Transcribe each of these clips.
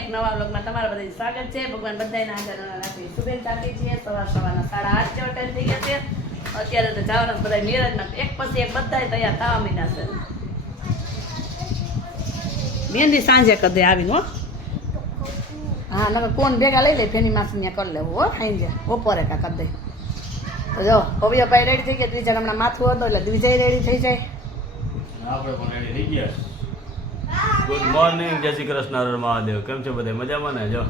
એક નવા વ્લોગમાં તમારા બધાનું સ્વાગત છે. ભગવાન બધાના હાજર રાખી શુભેચ્છા આપી છીએ. સવાર સવારના સાડા આઠ જેવા ટાઈમ થઈ ગયા છે. અત્યારે તો જવાના બધા મેરેજમાં. એક પછી એક બધા તૈયાર થવા મીના છે. મહેંદી સાંજે કદે આવીને, હો. હા, નકર કોણ ભેગા લઈ લે ફેની માસી ત્યાં કરી લેવું, હો, સાંજે. બપોરે કા કદે તો જો, ભવ્યભાઈ રેડી થઈ ગયા. દ્વિજા હમણાં માથું હતું એટલે દ્વિજય રેડી થઈ જાય. આપણે પણ રેડી થઈ ગયા ગુડ મોર્નિંગ જય શ્રી કૃષ્ણ હર મહાદેવ. કેમ છો બધા? મજામાં ને? જો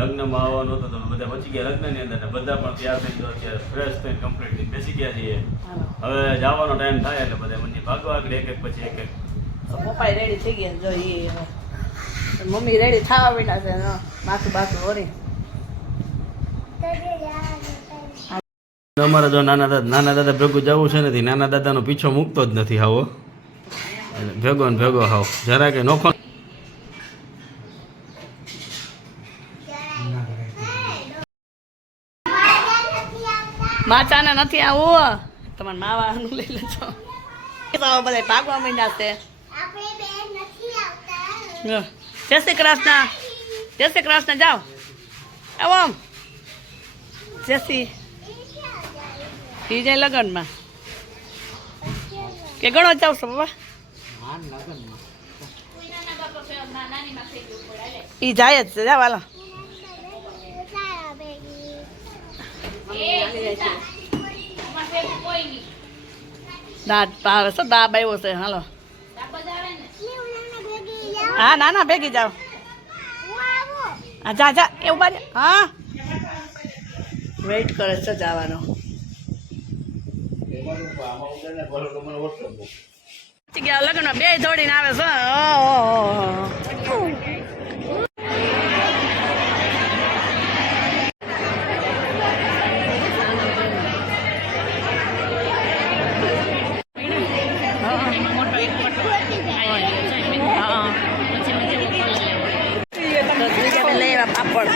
લગ્નમાં આવવાનું હતું તો બધા પછી ગયા લગ્નની અંદર બધા પણ તૈયાર થઈ ગયો. અત્યારે ફ્રેશ થઈને કમ્પ્લીટલી બેસી ગયા છીએ. હવે જવાનો ટાઈમ થાય એટલે બધા મને ભાગવા આગળ એક એક પછી એક એક. તો રેડી થઈ ગયા જો એ મમ્મી રેડી થવા બેઠા છે બાકી બાકી ઓરી અમારે જો નાના દાદા નાના દાદા ભેગું જવું છે નથી. નાના દાદાનો પીછો મૂકતો જ નથી આવો એટલે ભેગો ને ભેગો હાવ. જરા કે નોખો માચાને નથી આવું તમારે માવાનું લઈ લેજો. બધા ભાગવા માંડ્યા છે. જય શ્રી કૃષ્ણ. જય શ્રી કૃષ્ણ, જાઓ. આવો જય શ્રી જાય લગ્નમાં. કે ગણો જાવ છો બાબા? ઈ જાય જ છે જાવ હાલો દાંત પાવે છે દાબ આવ્યો છે? હાલો. હા ના ના ભેગી જાઓ. હા જા જા એવું બાજુ હા. વેઇટ કરે છે જવાનો. ગયા લગ્ન બે દોડીને આવે છે. પાપડ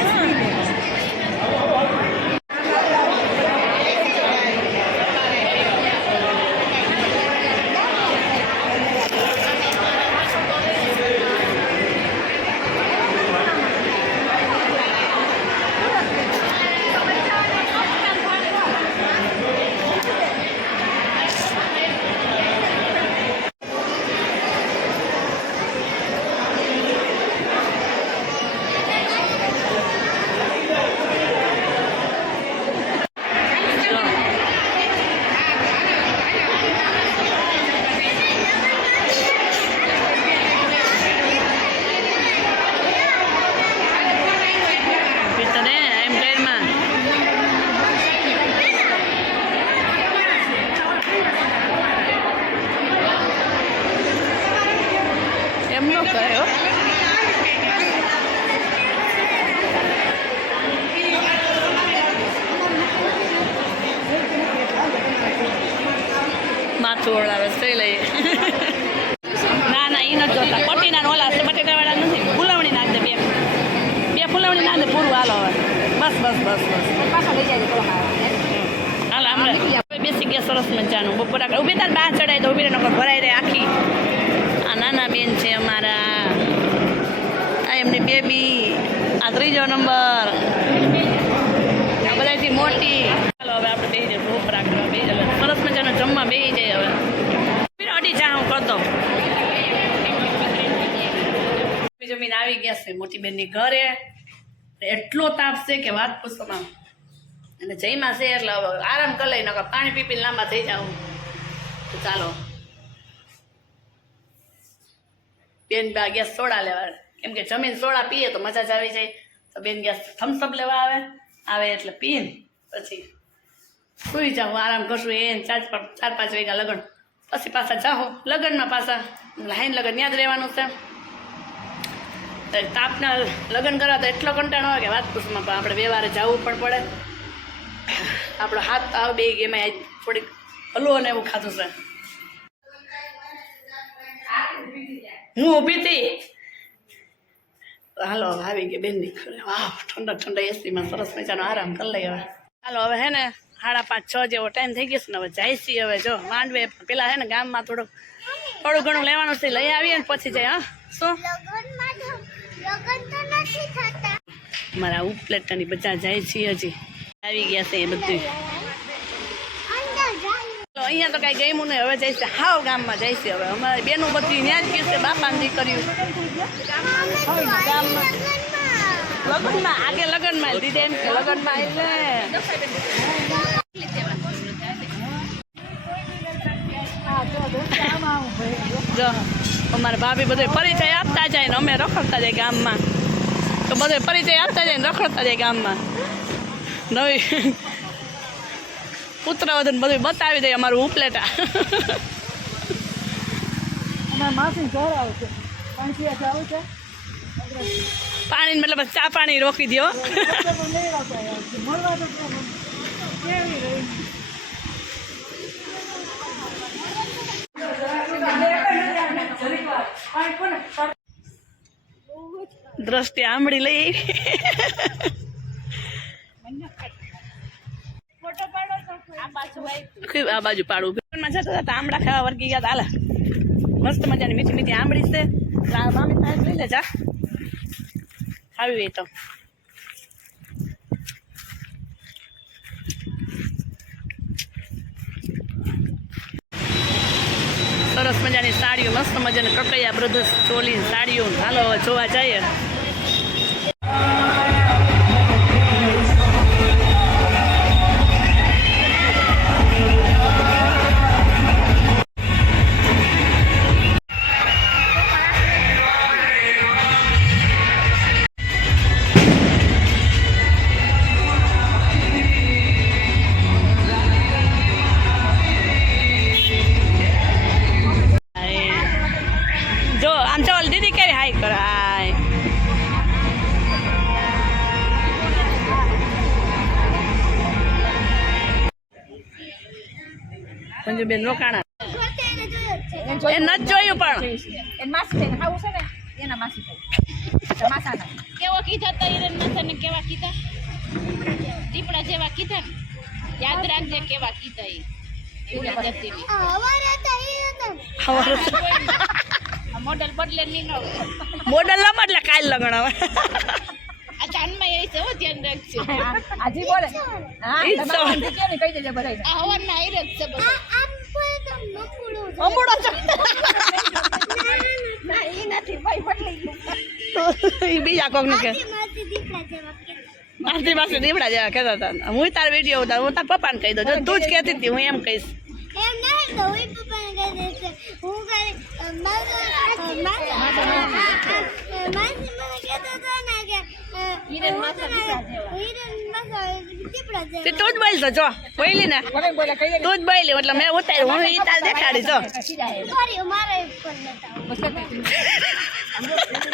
તને એમ ટ્રેનમાં એમ નો કહ્યો માથું ઓળાવે છે લઈ ના ના એ નથી જોતા. પટીના ઓલા બટેટાવાળા નથી. ફૂલવણી નાખ દે બે. બે ફૂલવણી નાખ દે પૂરું હાલો હવે. બસ બસ બસ બસ. હાલ હમણાં હવે બેસી ગયા સરસ મજાનું. બપોરા કરે ઊભી તાર બહાર ચડાય તો ઊભી નકર ભરાઈ રહે આખી. આ નાના બેન છે અમારા. આ એમની બેબી. આ ત્રીજો નંબર આ બધાથી મોટી ચાલો હવે આપણે બેસી જઈએ બપોરા કરવા બેસી જઈએ સરસ મજાનું જમવા બેસી જઈએ હવે ઊભી રહે, અઢી ચા હું કરતો જમીન આવી ગયા છે મોટી બેનની ઘરે એટલો તાપ છે કે વાત પૂછવામાં. અને જઈમાં છે એટલે આરામ કરી લઈ, નકર પાણી પીપી લાંબા થઈ જાઉં. તો ચાલો. બેન બા ગેસ સોડા લેવા. કેમ કે જમીન સોડા પીએ તો મજા જ આવી જાય. તો બેન ગેસ થમ્સઅપ લેવા આવે. આવે એટલે પીને. પછી સુઈ જાઉં, આરામ કરશું. એ ચાર ચાર પાંચ વાગ્યા લગ્ન. પછી પાછા જાઓ લગ્નમાં પાછા લાઈન લગ્ન ત્યાં જ રહેવાનું છે. તાપના લગ્ન કરવા તો એટલો કંટાળો હોય કે વાત પૂછમાં, પણ આપણે વ્યવહારે જવું પણ પડે. આપણો હાથ તાવ બે એમાં થોડીક હલવો ને એવું ખાધું છે. હું ઊભી હતી. હાલો આવી ગઈ બેનની ઘરે. વાહ, ઠંડા ઠંડા એસીમાં સરસ મજાનો આરામ કરી લઈએ હવે. હાલો, હવે હે ને, સાડા પાંચ, છ જેવો ટાઈમ થઈ ગયો છે ને, હવે જાય છીએ હવે, જો, માંડવે. પેલા હે ને, ગામમાં થોડુંક, થોડું ઘણું લેવાનું છે, લઈ આવીએ ને પછી જાય હા. શું લગનમાં તો લગન તો નથી મારા ઉપલેટાની બધા જાય છે હજી. આવી ગયા છે એ બધું અહીંયા તો કાંઈ ગયું નહીં, હવે છે. હાવ ગામમાં છે હવે. અમારે બેનું બધી ત્યાં જ છે, બાપાની દીકરીઓ ગામમાં લગ્નમાં, આગે લગ્નમાં દીધે એમ કે લગ્નમાં એટલે જો. અમારા ભાભી બધો પરિચય આપતા જાય ને અમે રખડતા જાય ગામમાં. તો બધો પરિચય આપતા જાય ને રખડતા જાય ગામમાં. નવી પુત્ર વધુ બધું બતાવી દે અમારું ઉપલેટા. પાણી મતલબ ચા પાણી રોકી દો દ્રષ્ટિ આંબળી લઈ આ બાજુ પાડું. માં જતા હતા આંબળા ખાવા વર્ગી ગયા હતા. મસ્ત મજાની મીઠી મીઠી આંબળી છે. મામી સાહેબ લઈ લે જા. એ તો. સરસ મજાની સાડીઓ મસ્ત મજાની કકૈયા બ્રધર્સ ચોલી સાડીઓ. હાલો જોવા જઈએ. મંજુબેન રોકાણા એ ન જોયું પણ. એન માસી થઈને ખાવું છે ને એના માસી થાય તમાસાના. કેવો કીધા તા હિરન માથાને કેવા કીધા? દીપડા જેવા કીધા ને? યાદ રાખજે કેવા કીધા એ આ મોડલ બદલે ની મોડલ ના બદલે કાલ લગણ હવે આ જાનમાં એ છે હો ધ્યાન રાખજો હાજી બોલે હા તમારે કહે ને કહી દેજે બધાને આ હવાના હાઈર જ છે બધા અંબુડો છે ના ઈ નથી ભાઈ બદલી ગયું ઈ બીજા કોકનું કે માસી માસી દીવડા જેવા કહેતા હતા હું તાર વીડિયો ઉતાર હું તાર પપ્પાને કહી દઉં જો તું જ કહેતી હતી હું એમ કહીશ એમ નહીં તો હું પપ્પાને કહી દઈશ હું ખાલી અ, માસી માસી માસી કહેતો હતો ને કે અ, હિરેન તે. તું જ બોલ તો જો બોલી ને તું જ બોલી એટલે મેં ઉતાર્યું. હું ઈ તાર દેખાડી જો.